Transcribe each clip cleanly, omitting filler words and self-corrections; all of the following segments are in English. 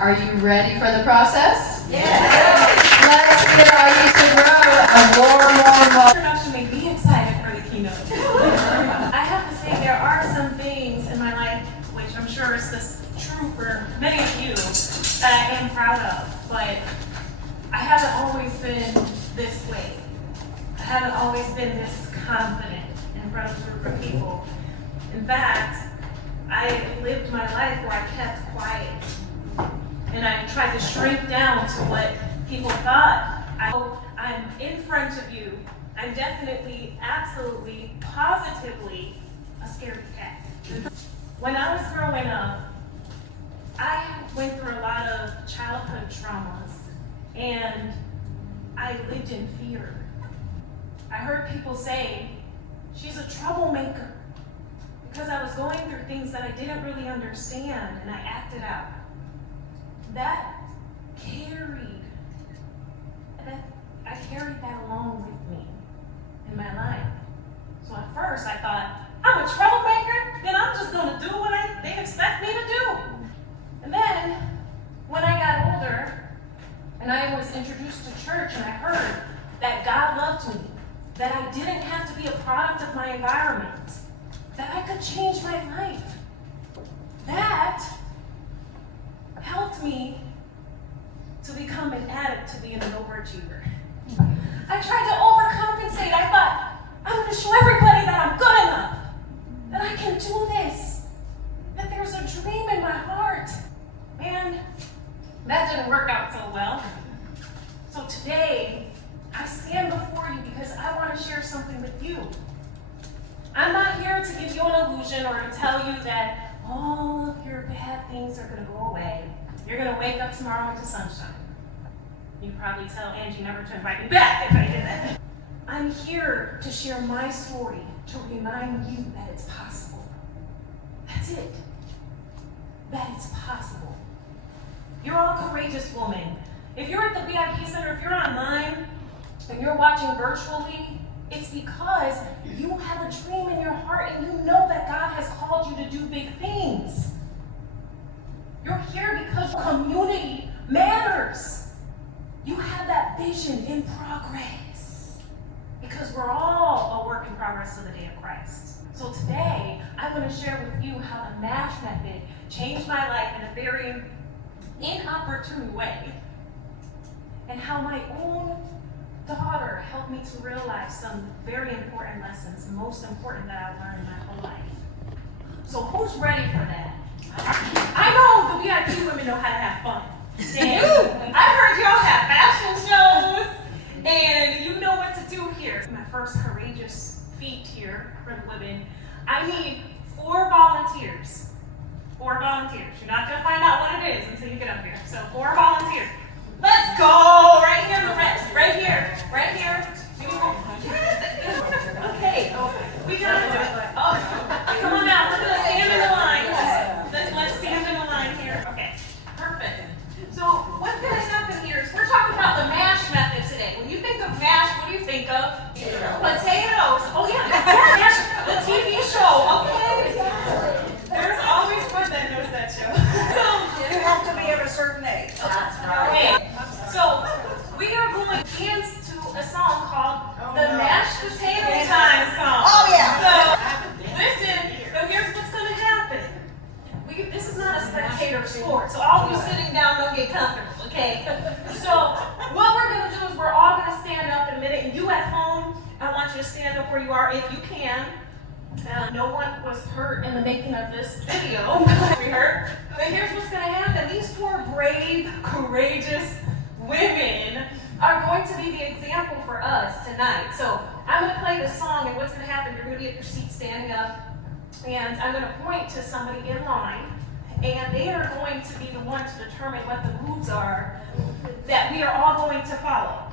Are you ready for the process? Yeah. Let's give our Iesha Grove a warm. Introduction made me excited for the keynote. I have to say there are some things in my life, which I'm sure is this true for many of you, that I am proud of, but I haven't always been this way. I haven't always been this confident in front of a group of people. In fact, I lived my life where I kept quiet. And I tried to shrink down to what people thought. I'm in front of you. I'm definitely, absolutely, positively a scaredy cat. When I was growing up, I went through a lot of childhood traumas, and I lived in fear. I heard people say, she's a troublemaker, because I was going through things that I didn't really understand, and I acted out. I carried that along with me in my life. So at first I thought, I'm a troublemaker, then I'm just gonna do what they expect me to do. And then, when I got older, and I was introduced to church, and I heard that God loved me, that I didn't have to be a product of my environment, that I could change my life. That helped me to become an addict to being an overachiever. I tried to overcompensate. I thought, I'm going to show everybody that I'm good enough, that I can do this, that there's a dream in my heart. And that didn't work out so well. So today, I stand before you because I want to share something with you. I'm not here to give you an illusion or to tell you that all of your bad things are going to go away. You're going to wake up tomorrow into sunshine. You probably tell Angie never to invite me back if I did that. I'm here to share my story, to remind you that it's possible. That's it. That it's possible. You're all courageous women. If you're at the VIP Center, if you're online, and you're watching virtually, it's because you have a dream in your heart and you know that God has called you to do big things. You're here because community matters. You have that vision in progress. Because we're all a work in progress to the day of Christ. So today, I'm going to share with you how the M.A.S.H method changed my life in a very inopportune way. And how my own daughter helped me to realize some very important lessons, the most important that I've learned in my whole life. So who's ready for that? I know the VIP women know how to have fun. And I heard y'all have fashion shows, and you know what to do here. My first courageous feat here for the women. I need 4 volunteers. 4 volunteers. You're not gonna find out what it is until you get up here. So 4 volunteers. Let's go! Right here, the rest. Right here. Right here. Okay. We gotta do it. Oh, come on now. We're gonna stand in the line. Let's stand in the line here. Okay. Perfect. So what's gonna happen here is we're talking about the M.A.S.H method today. When you think of M.A.S.H, what do you think of? Potatoes. Oh yeah. M.A.S.H, the TV show. Okay. There's always one that knows that show. So You have to be of a certain age. that's right. So we are going to dance to a song called the Mashed Potato Time song. Oh yeah. So listen, so here's what's going to happen. This is not a spectator sport, so all of you sitting down, don't get comfortable, okay? So what we're going to do is we're all going to stand up in a minute, and you at home, I want you to stand up where you are if you can. No one was hurt in the making of this video. We hurt. But here's what's going to happen. These 4 brave, courageous women are going to be the example for us tonight. So I'm going to play this song, and what's going to happen, you're going to be at your seat standing up, and I'm going to point to somebody in line, and they are going to be the one to determine what the moves are that we are all going to follow.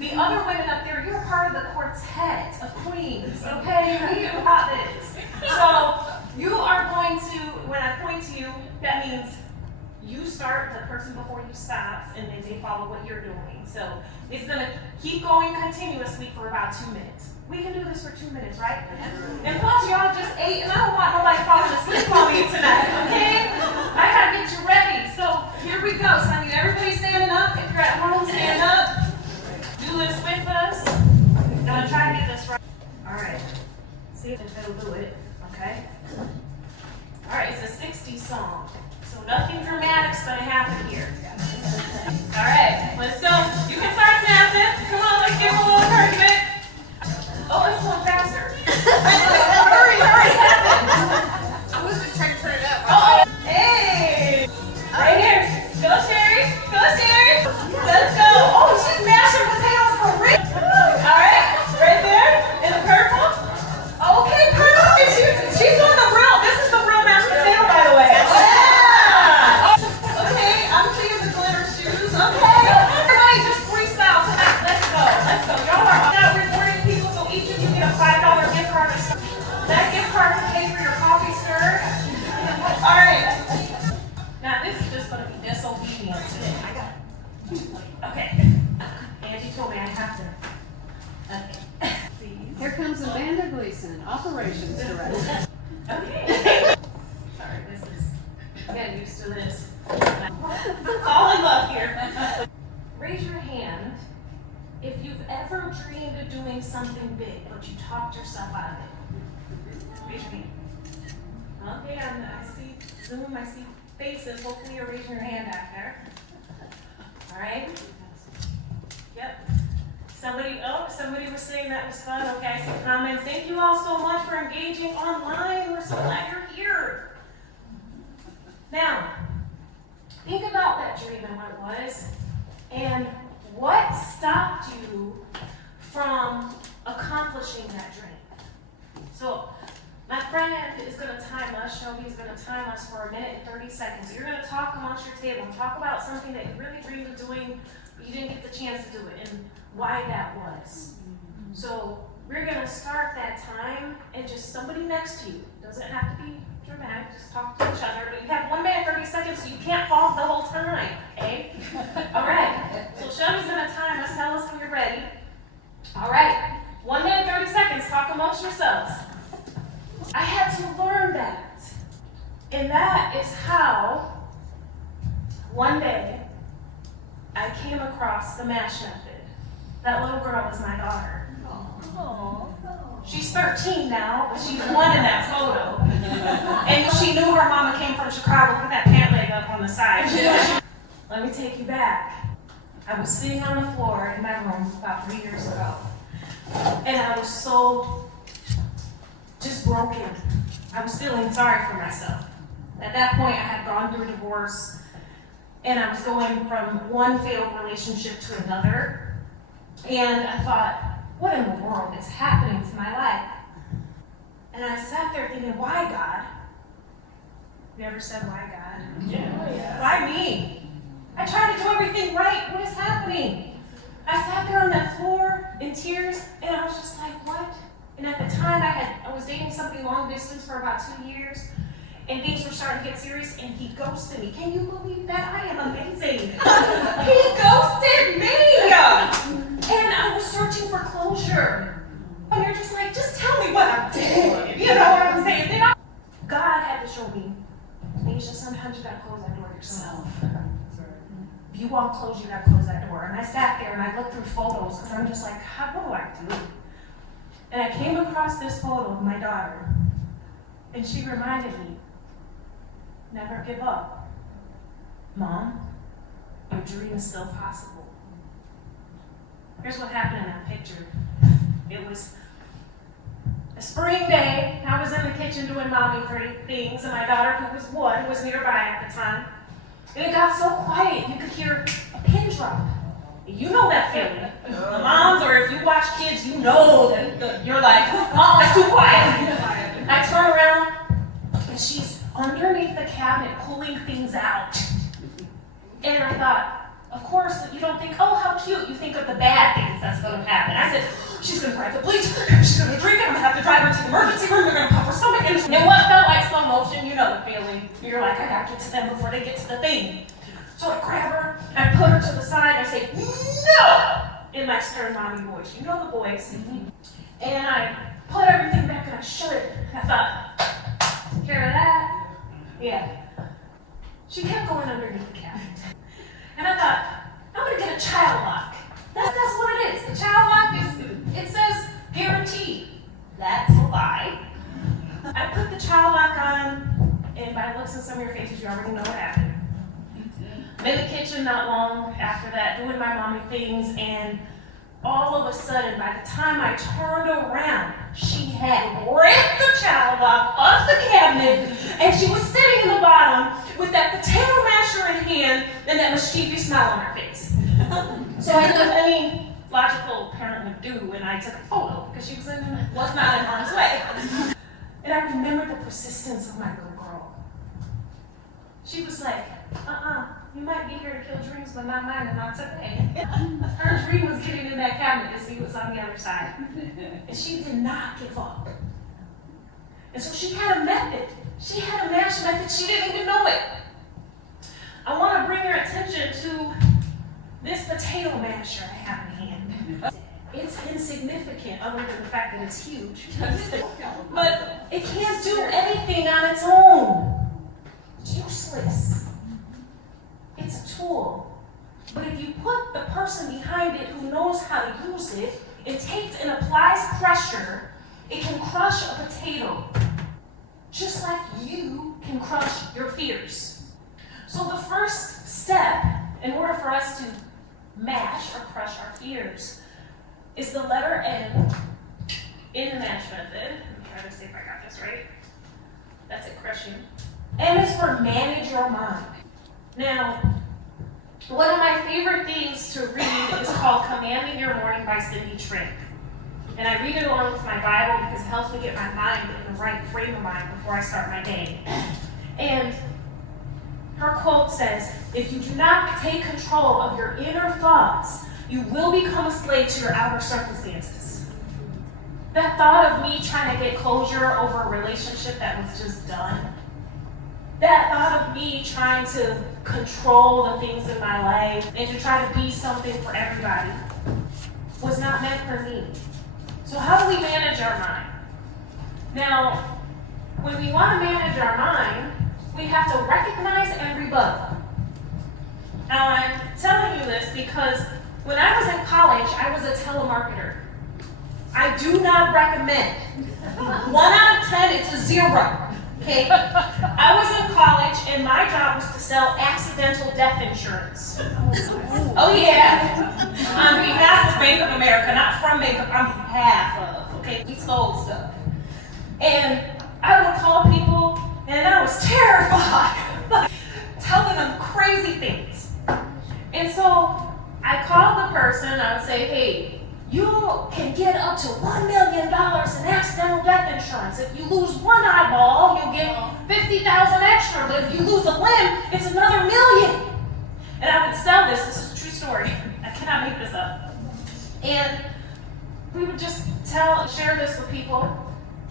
The other women up there, you're part of the quartet of queens, okay? We got this. So you are going to, when I point to you, that means you start, the person before you stops, and then they follow what you're doing. So it's going to keep going continuously for about 2 minutes. We can do this for 2 minutes, right? And plus, y'all just ate, and I don't want nobody falling asleep on me tonight, okay? I gotta get you ready. So here we go. that'll do it, okay? All right, it's a 60s song, so nothing dramatic's gonna happen here. All right, let's go. You can start snapping. Come on, let's give a little encouragement. Oh, it's going faster. Hurry, hurry. I was just trying to turn it up. Oh, hey! Right here. Go, Sherry. Go, Sherry. Let's go. Oh, she's mashing potatoes for real. All right, right there in the purple. Okay, perfect. She's doing the real. This is the real mashed potato, by the way. Yeah. Okay, I'm seeing the glitter shoes. Okay. Everybody just freestyle tonight. Let's go. Let's go. Y'all are not rewarding people, so each of you get a $5 gift card. That gift card will pay for your coffee stir. All right. Now this is just going to be disobedient today. I got it. Okay. Angie told me I have to. Okay. Here comes Amanda Gleason, Operations Director. Okay. Sorry, this is, I'm getting used to this. All in love here. Raise your hand if you've ever dreamed of doing something big, but you talked yourself out of it. Raise your hand. Okay, I see Zoom, I see faces. Hopefully you're raising your hand out there. All right. Yep. Somebody was saying that was fun. Okay, I see comments. Thank you all so much for engaging online. We're so glad you're here. Now, think about that dream and what it was, and what stopped you from accomplishing that dream. So, my friend is going to time us, Shelby's going to time us for 1 minute and 30 seconds. You're going to talk amongst your table and talk about something that you really dreamed of doing, but you didn't get the chance to do it, and why that was. So we're going to start that time, and just somebody next to you, doesn't have to be dramatic, just talk to each other, but you have 1 minute, 30 seconds, so you can't fall the whole time, okay? All right, so Shelby's going to time us, tell us when you're ready. All right, 1 minute, 30 seconds, talk amongst yourselves. I had to learn that, and that is how one day I came across the M.A.S.H method. That little girl is my daughter. She's 13 now, but she's 1 in that photo. And she knew her mama came from Chicago with that pant leg up on the side. Let me take you back. I was sitting on the floor in my room about 3 years ago, and I was so just broken. I was feeling sorry for myself. At that point, I had gone through a divorce, and I was going from one failed relationship to another. And I thought, what in the world is happening to my life? And I sat there thinking, why God? You ever said, why God? Yeah. Why me? I tried to do everything right. What is happening? I sat there on that floor in tears, and I was just like, what? And at the time, I was dating somebody long distance for about 2 years, and things were starting to get serious, and he ghosted me. Can you believe that? I am amazing. He ghosted me! And I was searching for closure. And you're just like, just tell me what I did. You know what I'm saying? Then God had to show me, Iesha, sometimes you gotta close that door yourself. If you won't close, you gotta close that door. And I sat there and I looked through photos, because I'm just like, what do I do? And I came across this photo of my daughter, and she reminded me, never give up. Mom, your dream is still possible. Here's what happened in that picture. It was a spring day. I was in the kitchen doing mommy things, and my daughter, who was 1, was nearby at the time. And it got so quiet, you could hear a pin drop. You know that feeling. The moms, or if you watch kids, you know that you're like, oh, it's too quiet. I turn around, and she's underneath the cabinet pulling things out. And I thought, of course, you don't think, oh, how cute. You think of the bad things that's going to happen. I said, she's going to grab the bleach, she's going to drink it, I'm going to have to drive her to the emergency room, they're going to pop her stomach in. And what felt like slow motion, you know the feeling. You're like, I got to get to them before they get to the thing. So I grab her, I put her to the side, I say, no! In my stern mommy voice. You know the voice. And I put everything back and I shut it. I thought, take care of that? Yeah. She kept going underneath the cabinet. And I thought, I'm gonna get a child lock. That's what it is. The child lock is, it says guaranteed. That's a lie. the child lock on, and by the looks of some of your faces, you already know what happened. I'm in the kitchen not long after that, doing my mommy things, and all of a sudden, by the time I turned around, she had ripped the child lock off the cabinet, and she was sitting in the bottom with that potato masher in hand and that mischievous smile on her face. So I did any logical parent would do, and I took a photo because she was not in harm's way. And I remember the persistence of my little girl. She was like, you might be here to kill dreams, but not mine, and not today. Her dream was getting in that cabinet to see what's on the other side. And she did not give up. And so she had a method. She had a M.A.S.H method. She didn't even know it. I want to bring your attention to this potato masher I have in hand. It's insignificant other than the fact that it's huge. But it can't do anything on its own. It's useless. It's a tool. But if you put the person behind it who knows how to use it, it takes and applies pressure, it can crush a potato. Just like you can crush your fears. So the first step, in order for us to mash or crush our fears, is the letter N in the M.A.S.H method. I'm trying to see if I got this right. That's it, crushing. M is for manage your mind. Now, one of my favorite things to read is called Commanding Your Morning by Cindy Trim. And I read it along with my Bible because it helps me get my mind in the right frame of mind before I start my day. And her quote says, if you do not take control of your inner thoughts, you will become a slave to your outer circumstances. That thought of me trying to get closure over a relationship that was just done. That thought of me trying to control the things in my life and to try to be something for everybody was not meant for me. So how do we manage our mind? Now, when we want to manage our mind, we have to recognize and rebut. Now, I'm telling you this because when I was in college, I was a telemarketer. I do not recommend. 1 out of 10, it's a 0. Okay? I was in college and my job was to sell accidental death insurance. Oh yeah. On behalf of Bank of America, not from Bank of, on behalf of, okay? We sold stuff. And I would call people and I was terrified, telling them crazy things. And so I called the person, I would say, hey, you can get up to $1 million in accidental death insurance. If you lose one eyeball, you'll get $50,000 extra. But if you lose a limb, it's another $1 million. And I would sell this. This is a true story. I cannot make this up. And we would just share this with people.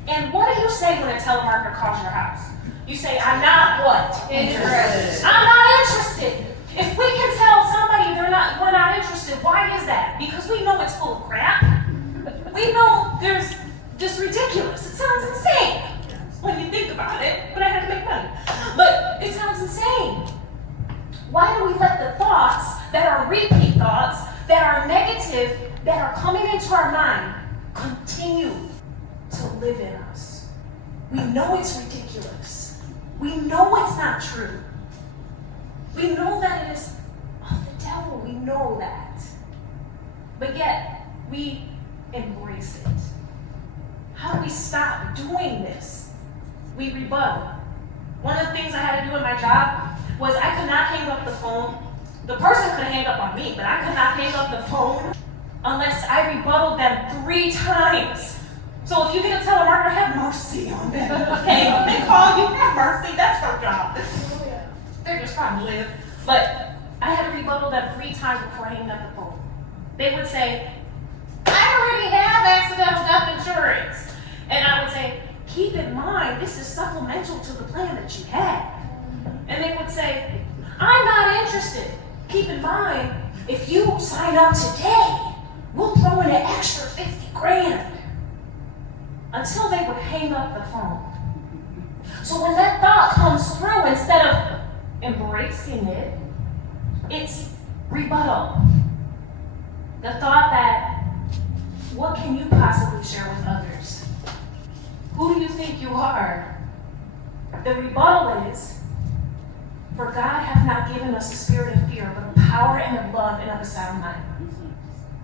And what do you say when a telemarketer calls your house? You say, I'm not what? Interested. I'm not interested. If we can tell somebody we're not interested, why is that? Because we know it's full of crap. We know there's just ridiculous. It sounds insane when you think about it, but I have to make money. But it sounds insane. Why do we let the thoughts that are repeat thoughts, that are negative, that are coming into our mind, continue to live in us? We know it's ridiculous. We know it's not true. We know that it is of the devil. We know that. But yet, we embrace it. How do we stop doing this? We rebuttal. One of the things I had to do in my job was I could not hang up the phone. The person could hang up on me, but I could not hang up the phone unless I rebutted them 3 times. So if you get a telemarketer, have mercy on them. Okay? When they call you, have mercy. That's their job. They're just trying to live. But I had to rebuttal them 3 times before hanging up the phone. They would say, I already have accidental death insurance. And I would say, keep in mind, this is supplemental to the plan that you have. And they would say, I'm not interested. Keep in mind, if you sign up today, we'll throw in an extra $50,000. Until they would hang up the phone. So when that thought comes through, instead of embracing it, it's rebuttal. The thought that, what can you possibly share with others? Who do you think you are? The rebuttal is, for God hath not given us a spirit of fear, but of power and of love and of a sound mind.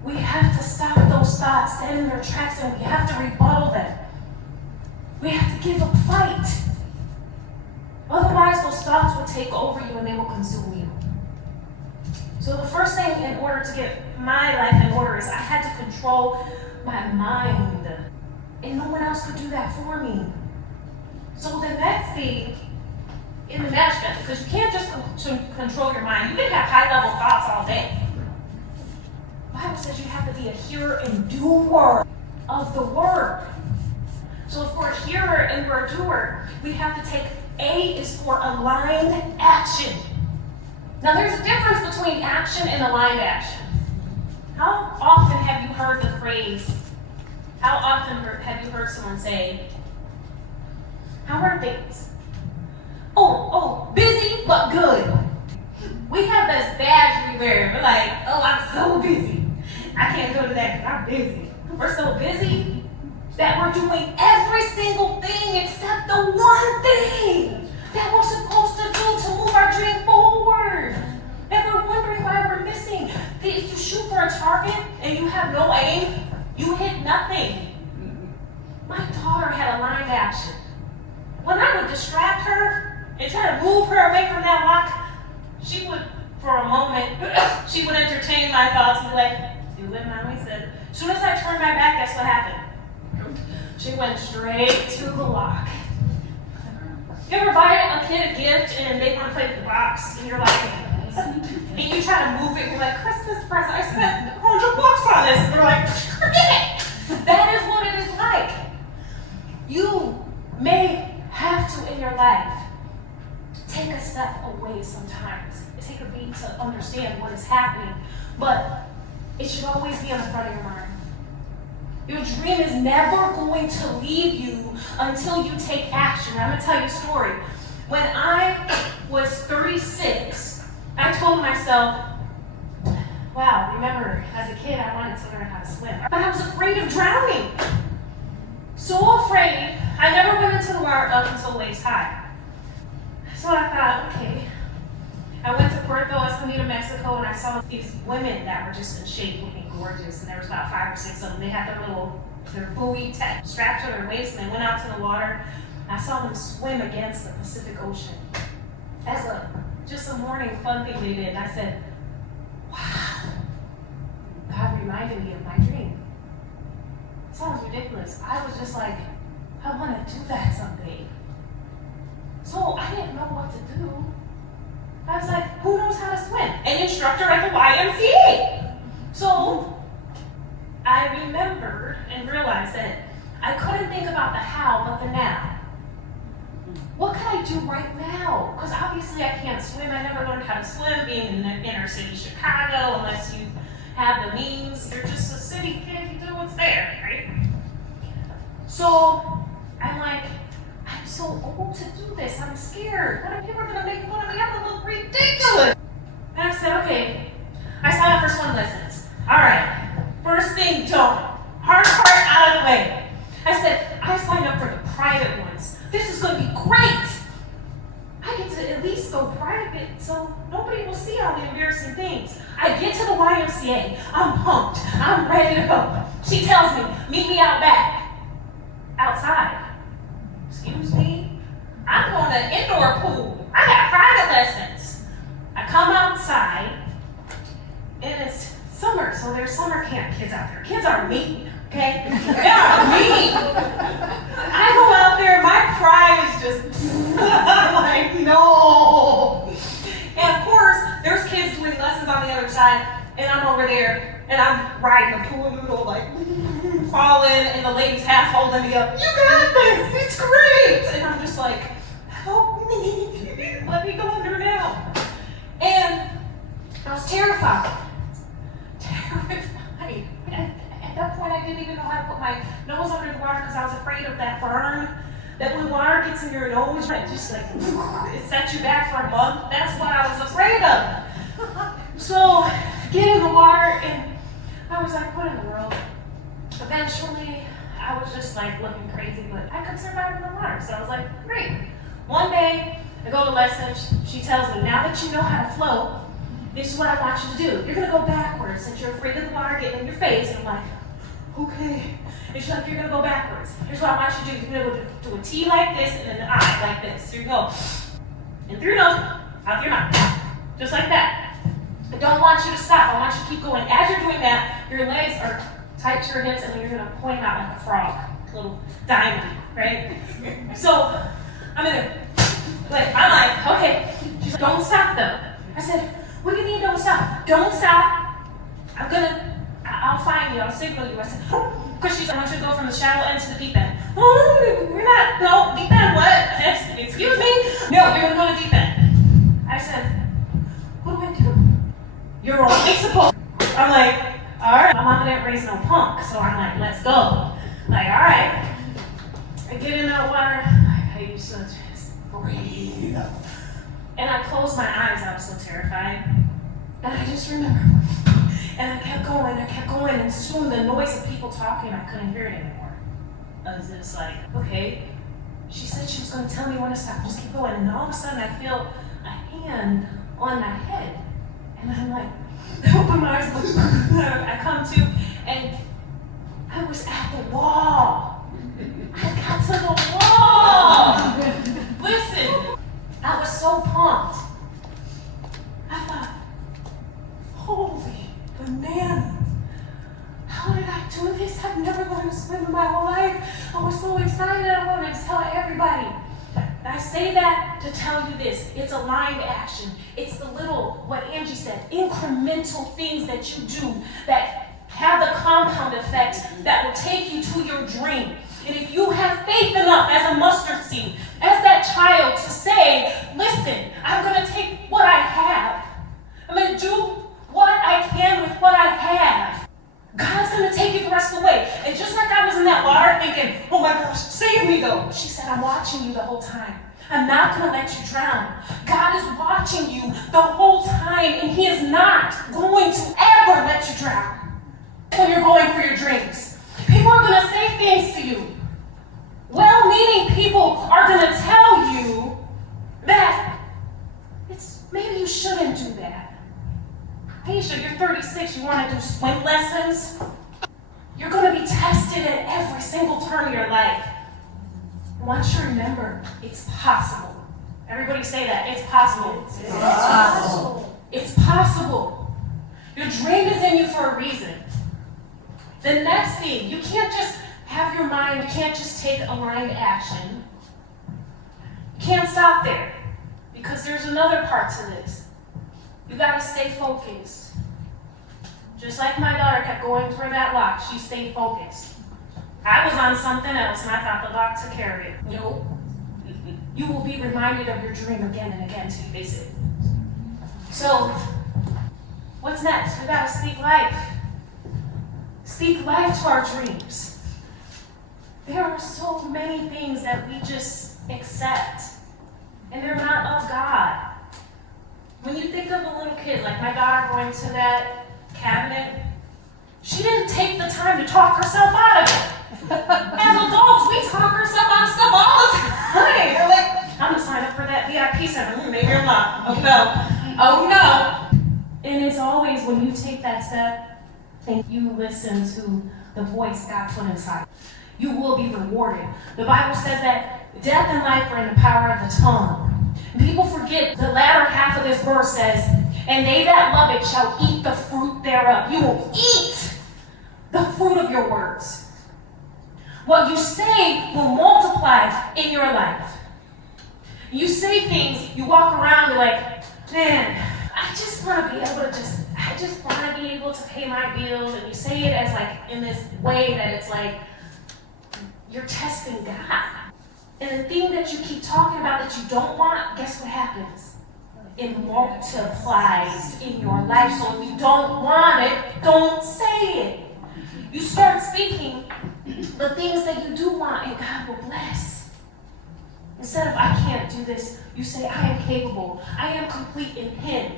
We have to stop those thoughts dead in their tracks, and we have to rebuttal them. We have to give a fight. Otherwise, those thoughts will take over you and they will consume you. So the first thing in order to get my life in order is I had to control my mind. And no one else could do that for me. So the next thing in the M.A.S.H method, because you can't just control your mind. You can have high-level thoughts all day. The Bible says you have to be a hearer and doer of the word. So if we're a hearer and we're a doer, we have to take A is for aligned action. Now there's a difference between action and aligned action. How often have you heard the phrase, how often have you heard someone say, how are things? Oh, busy but good. We have this badge we wear. We're like, oh, I'm so busy. I can't go to that because I'm busy. We're so busy that we're doing every single thing except the one thing that we're supposed to do to move our dream forward. And we're wondering why we're missing. If you shoot for a target and you have no aim, you hit nothing. My daughter had aligned action. When I would distract her and try to move her away from that rock, she would, for a moment, she would entertain my thoughts and be like, do what Mommy said. As soon as I turned my back, guess what happened? She went straight to the lock. You ever buy a kid a gift and they want to play with the box and you're like, and you try to move it, you're like, Christmas present, I spent $100 on this. And they're like, forget it. That is what it is like. You may have to in your life take a step away sometimes. Take a beat to understand what is happening. But it should always be on the front of your mind. Your dream is never going to leave you until you take action. I'm going to tell you a story. When I was 36, I told myself, wow, remember, as a kid, I wanted to learn how to swim. But I was afraid of drowning. So afraid, I never went into the water up until waist high. So I thought, okay. I went to Puerto Escondido, Mexico, and I saw these women that were just in shape, looking gorgeous, and there was about 5 or 6 of them. They had their buoy strapped to their waist, and they went out to the water. I saw them swim against the Pacific Ocean. As just a morning fun thing they did, and I said, wow, God reminded me of my dream. It sounds ridiculous. I was just like, I want to do that someday. So I didn't know what to do. I was like, who knows how to swim? An instructor at the YMCA. So I remembered and realized that I couldn't think about the how, but the now. What can I do right now? Because obviously I can't swim. I never learned how to swim being in the inner city Chicago unless you have the means. You're just a city kid, you do what's there, right? So I'm like, I'm so old to do this. I'm scared. What if people are going to make fun of me? I'm going to look ridiculous. And I said, okay. I signed up for swim lessons. All right. First thing done. Hard part out of the way. I said, I signed up for the private ones. This is going to be great. I get to at least go private so nobody will see all the embarrassing things. I get to the YMCA. I'm pumped. I'm ready to go. She tells me, meet me out back. Outside. Excuse me? I'm going to an indoor pool. I got private lessons. I come outside, and it's summer, so there's summer camp kids out there. Kids are mean, okay? They are mean. I go out there, my pride is just, I'm like, no. And of course, there's kids doing lessons on the other side, and I'm over there, and I'm riding a pool noodle, like, falling, and the lady's half holding me up. You got this, it's great. And I'm just like, help me, let me go under now. And I was terrified. At that point, I didn't even know how to put my nose under the water because I was afraid of that burn. That when water gets in your nose, it just like, it sets you back for a month. That's what I was afraid of. So, get in the water, and I was like, what in the world? Eventually, I was just like looking crazy, but I could survive in the water. So I was like, great. One day, I go to lessons, she tells me, now that you know how to float, this is what I want you to do. You're gonna go backwards since you're afraid of the water getting in your face. And I'm like, okay. And she's like, you're gonna go backwards. Here's what I want you to do. You're gonna go do a T like this and then an I like this. Here you go. In through your nose, out your mouth. Just like that. I don't want you to stop. I want you to keep going. As you're doing that, your legs are tight to your hips and then you're gonna point out like a frog. A little diamond, right? So I'm like, okay. She's like, don't stop though. I said, what do you mean don't stop? Don't stop. I'll find you, I'll signal you. I said, because she's like, I want you to go from the shallow end to the deep end. Oh, we're not, no, deep end what? Excuse me? No, you're gonna go to deep end. I said, what do I do? You're only supposed. I'm like, all right. My mama didn't raise no punk, so I'm like, let's go. Like, all right. I get in that water. I used to just breathe. And I closed my eyes. I was so terrified. And I just remember. And I kept going, and soon the noise of people talking, I couldn't hear it anymore. I was just like, okay. She said she was going to tell me when to stop. Just keep going. And all of a sudden, I feel a hand on my head. And I'm like, I open my eyes, I come to, and I was at the wall. I got to the wall. Listen, I was so pumped. I thought, holy bananas. How did I do this? I've never gone to swim in my whole life. I was so excited. I wanted to tell everybody. I say that to tell you this. It's aligned action. It's the little, what Angie said, incremental things that you do that have the compound effect that will take you to your dream. And if you have faith enough as a mustard seed, as that child to say, listen, I'm going to take what I have. I'm going to do what I can with what I have. God's going to take you the rest of the way. And just like I was in that water thinking, oh my gosh, save me though. She said, I'm watching you the whole time. I'm not going to let you drown. God is watching you the whole time, and He is not going to ever let you drown when you're going for your dreams. People are going to say things to you. Well-meaning people are going to tell you that maybe you shouldn't do that. Iesha, you're 36, you want to do swim lessons? You're going to be tested at every single turn of your life. I want you to remember, it's possible. Everybody say that, it's possible. It's possible. It's possible. Your dream is in you for a reason. The next thing, you can't just have your mind, you can't just take aligned action. You can't stop there, because there's another part to this. You gotta stay focused. Just like my daughter kept going for that lock, she stayed focused. I was on something else and I thought the lock took care of it. Nope. You will be reminded of your dream again and again till you face it. So, what's next? We gotta speak life. Speak life to our dreams. There are so many things that we just accept, and they're not of God. When you think of a little kid, like my daughter going to that cabinet, she didn't take the time to talk herself out of it. As adults, we talk ourselves out of stuff all the time. We're like, I'm gonna sign up for that VIP center. Maybe I'm not. Oh no. Oh no. And it's always when you take that step and you listen to the voice God put inside, you will be rewarded. The Bible says that death and life are in the power of the tongue. People forget the latter half of this verse says, and they that love it shall eat the fruit thereof. You will eat the fruit of your words. What you say will multiply in your life. You say things, you walk around, you're like, man, I just want to be able to pay my bills. And you say it as like in this way that it's like, you're testing God. And the thing that you keep talking about that you don't want, guess what happens? It multiplies in your life. So if you don't want it, don't say it. You start speaking the things that you do want, and God will bless. Instead of, I can't do this, you say, I am capable. I am complete in Him.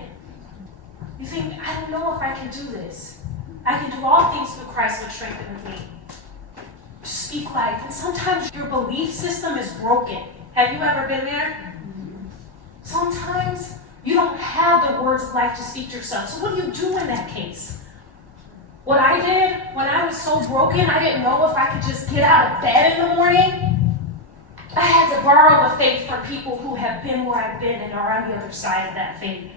You think, I don't know if I can do this. I can do all things through Christ which strengthens me. Speak life. And sometimes your belief system is broken. Have you ever been there? Sometimes you don't have the words of life to speak to yourself. So what do you do in that case? What I did when I was so broken, I didn't know if I could just get out of bed in the morning. I had to borrow the faith from people who have been where I've been and are on the other side of that faith.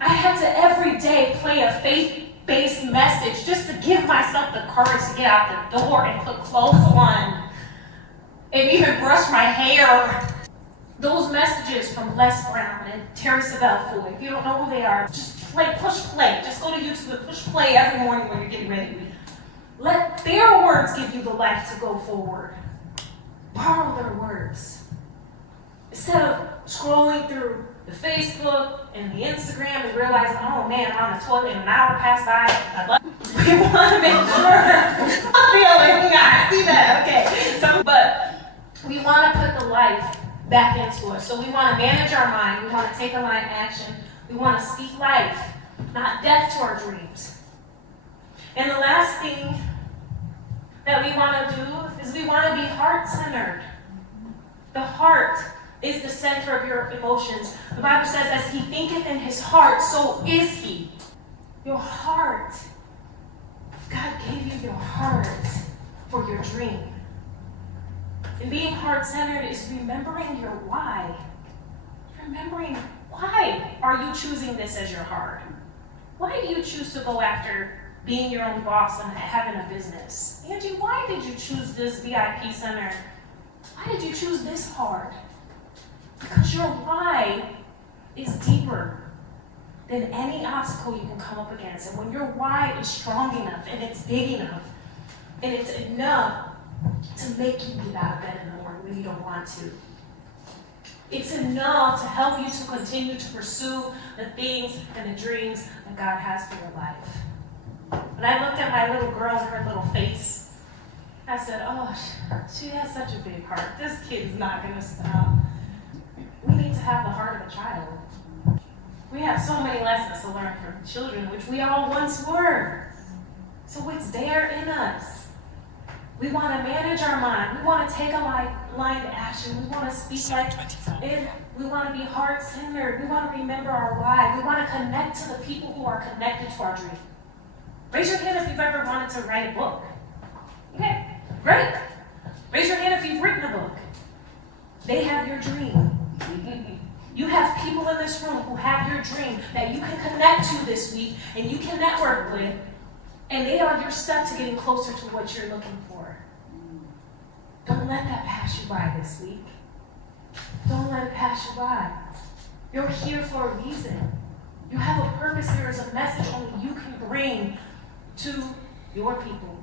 I had to every day play a faith-based message just to give myself the courage to get out the door and put clothes on and even brush my hair. Those messages from Les Brown and Terry Savelle, if you don't know who they are, just push play. Just go to YouTube and push play every morning when you're getting ready. Let their words give you the life to go forward. Borrow their words. Instead of scrolling through the Facebook and the Instagram and realizing, oh man, I'm on the toilet and an hour passed by. We want to make sure. I see that, okay. But we want to put the life back into us. So we want to manage our mind. We want to take aligned action. We want to speak life, not death to our dreams. And the last thing that we want to do is we want to be heart-centered. The heart is the center of your emotions. The Bible says, as he thinketh in his heart, so is he. Your heart. God gave you your heart for your dream. And being heart-centered is remembering your why. Remembering, why are you choosing this as your heart? Why do you choose to go after being your own boss and having a business? Angie, why did you choose this VIP center? Why did you choose this hard? Because your why is deeper than any obstacle you can come up against. And when your why is strong enough and it's big enough and it's enough to make you get out of bed in the morning when you don't want to. It's enough to help you to continue to pursue the things and the dreams that God has for your life. When I looked at my little girl and her little face, I said, oh, she has such a big heart. This kid is not going to stop. We need to have the heart of a child. We have so many lessons to learn from children, which we all once were. So it's there in us. We want to manage our mind. We want to take aligned action. We want to speak like it. We want to be heart-centered. We want to remember our why. We want to connect to the people who are connected to our dream. Raise your hand if you've ever wanted to write a book. Okay, great. Raise your hand if you've written a book. They have your dream. You have people in this room who have your dream that you can connect to this week and you can network with, and they are your step to getting closer to what you're looking for. Don't let that pass you by this week. Don't let it pass you by. You're here for a reason. You have a purpose. There is a message only you can bring to your people.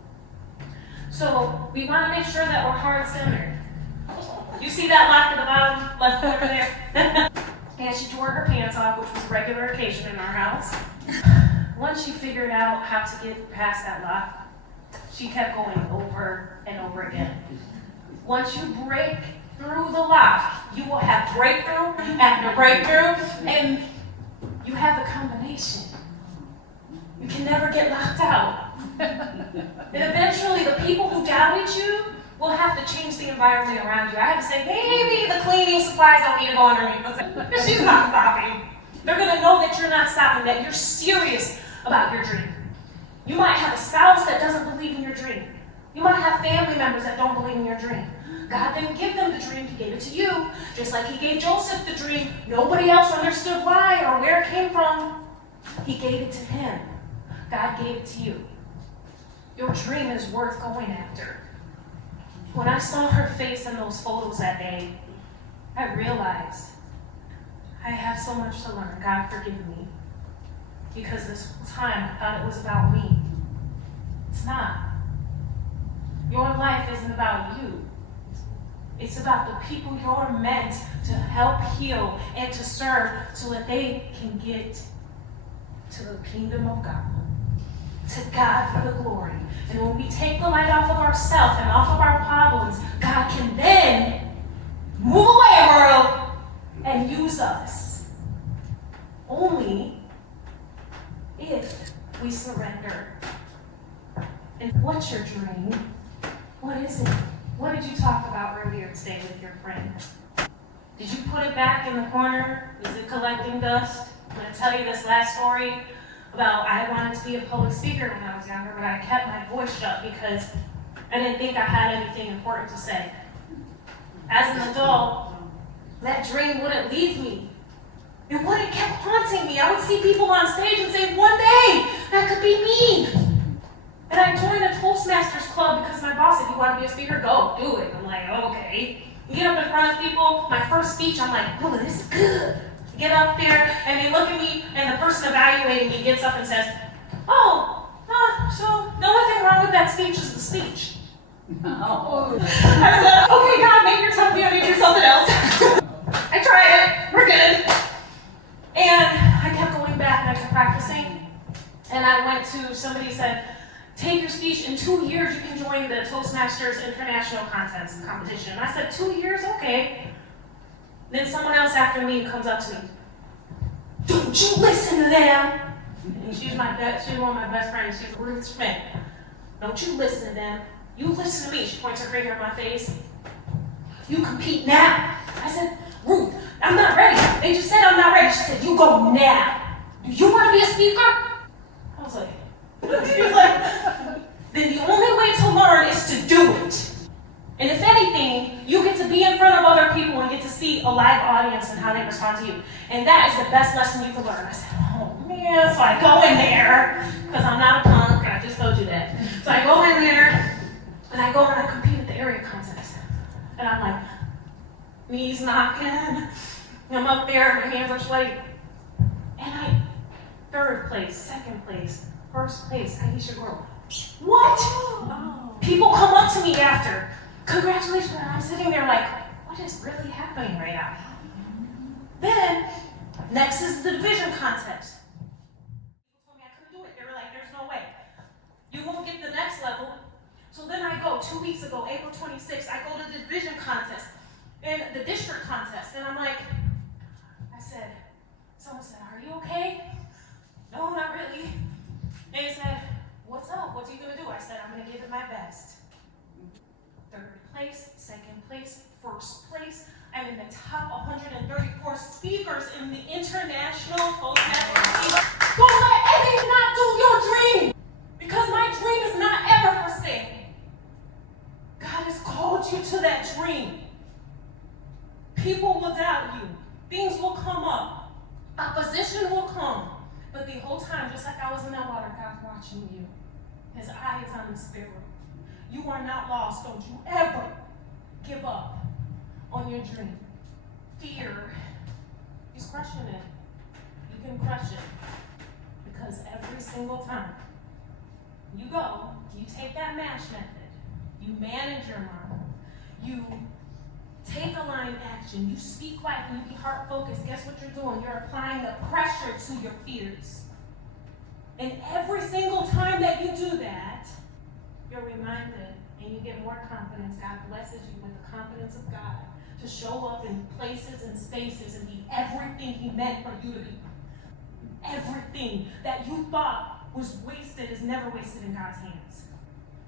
So we want to make sure that we're heart-centered. You see that lock at the bottom left over there? And she tore her pants off, which was a regular occasion in our house. Once she figured out how to get past that lock, she kept going over and over again. Once you break through the lock, you will have breakthrough after breakthrough, and you have a combination. You can never get locked out. And eventually, the people who doubted you will have to change the environment around you. I had to say, maybe the cleaning supplies don't need to go underneath. She's not stopping. They're going to know that you're not stopping, that you're serious about your dream. You might have a spouse that doesn't believe in your dream. You might have family members that don't believe in your dream. God didn't give them the dream, he gave it to you. Just like he gave Joseph the dream. Nobody else understood why or where it came from. He gave it to him. God gave it to you. Your dream is worth going after. When I saw her face in those photos that day, I realized I have so much to learn. God forgive me. Because this whole time I thought it was about me. It's not. Your life isn't about you. It's about the people you're meant to help heal and to serve so that they can get to the kingdom of God. To God be the glory. And when we take the light off of ourselves and off of our problems, God can then move away, world, and use us. Only if we surrender. And what's your dream? What is it? what did you talk about earlier today with your friend? Did you put it back in the corner? Is it collecting dust? I'm going to tell you this last story about I wanted to be a public speaker when I was younger, but I kept my voice shut because I didn't think I had anything important to say. As an adult, that dream wouldn't leave me. It wouldn't kept haunting me. I would see people on stage and say, one day, that could be me. And I joined a Toastmasters club because my boss said, you want to be a speaker? Go, do it. I'm like, okay. You get up in front of people, my first speech, I'm like, oh, this is good. Get up there, and they look at me, and the person evaluating me gets up and says, so the only thing wrong with that speech is the speech. No. I said, okay, God, maybe you're telling me I need to do something else. I tried it, we're good. And I kept going back and I kept practicing. And I went to, somebody said, take your speech, in 2 years you can join the Toastmasters International competition. And I said, 2 years? Okay. Then someone else after me comes up to me. Don't you listen to them. And she's one of my best friends. She's Ruth Schmidt. Don't you listen to them. You listen to me. She points her finger in my face. You compete now. I said, Ruth, I'm not ready. They just said I'm not ready. She said, you go now. Do you want to be a speaker? I was like, she was like, then the only way to learn is to do it. And if anything, you get to be in front of other people and get to see a live audience and how they respond to you. And that is the best lesson you can learn. I said, oh man, so I go in there, because I'm not a punk, I just told you that. So I go in there, and I go and I compete at the area contest. And I'm like, knees knocking, I'm up there, my hands are sweaty. And third place, second place, first place, Iesha Grove. What? Oh. People come up to me after. Congratulations, and I'm sitting there like, what is really happening right now? Then, next is the division contest. People told me I couldn't do it. They were like, there's no way. You won't get the next level. So then I go, 2 weeks ago, April 26th, I go to the division contest and the district contest. And I'm like, someone said, are you okay? No, not really. They said, what's up? What are you gonna do? I said, I'm gonna give it my best. Third place, second place, first place. I'm in the top 134 speakers in the International Toastmasters. Don't let anything not do your dream, because my dream is not ever forsaken. God has called you to that dream. People will doubt you. Things will come up. Opposition will come. But the whole time, just like I was in that water, God's watching you. His eye is on the sparrow. You are not lost. Don't you ever give up on your dream. Fear, he's crushing it. You can crush it. Because every single time you go, you take that M.A.S.H method, you manage your mind, you take aligned action, you speak life, and you be heart focused. Guess what you're doing? You're applying the pressure to your fears. And every single time that you do that, you're reminded and you get more confidence. God blesses you with the confidence of God to show up in places and spaces and be everything he meant for you to be. Everything that you thought was wasted is never wasted in God's hands.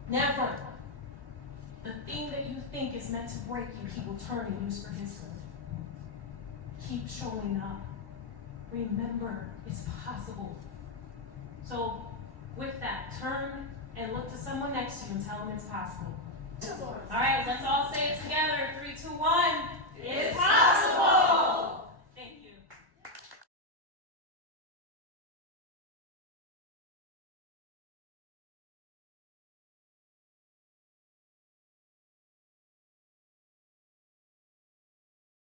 Never. The thing that you think is meant to break you, he will turn and use for his good. Keep showing up. Remember, it's possible. So, with that, turn and look to someone next to you and tell them it's possible. All right, let's all say it together. 3, 2, 1.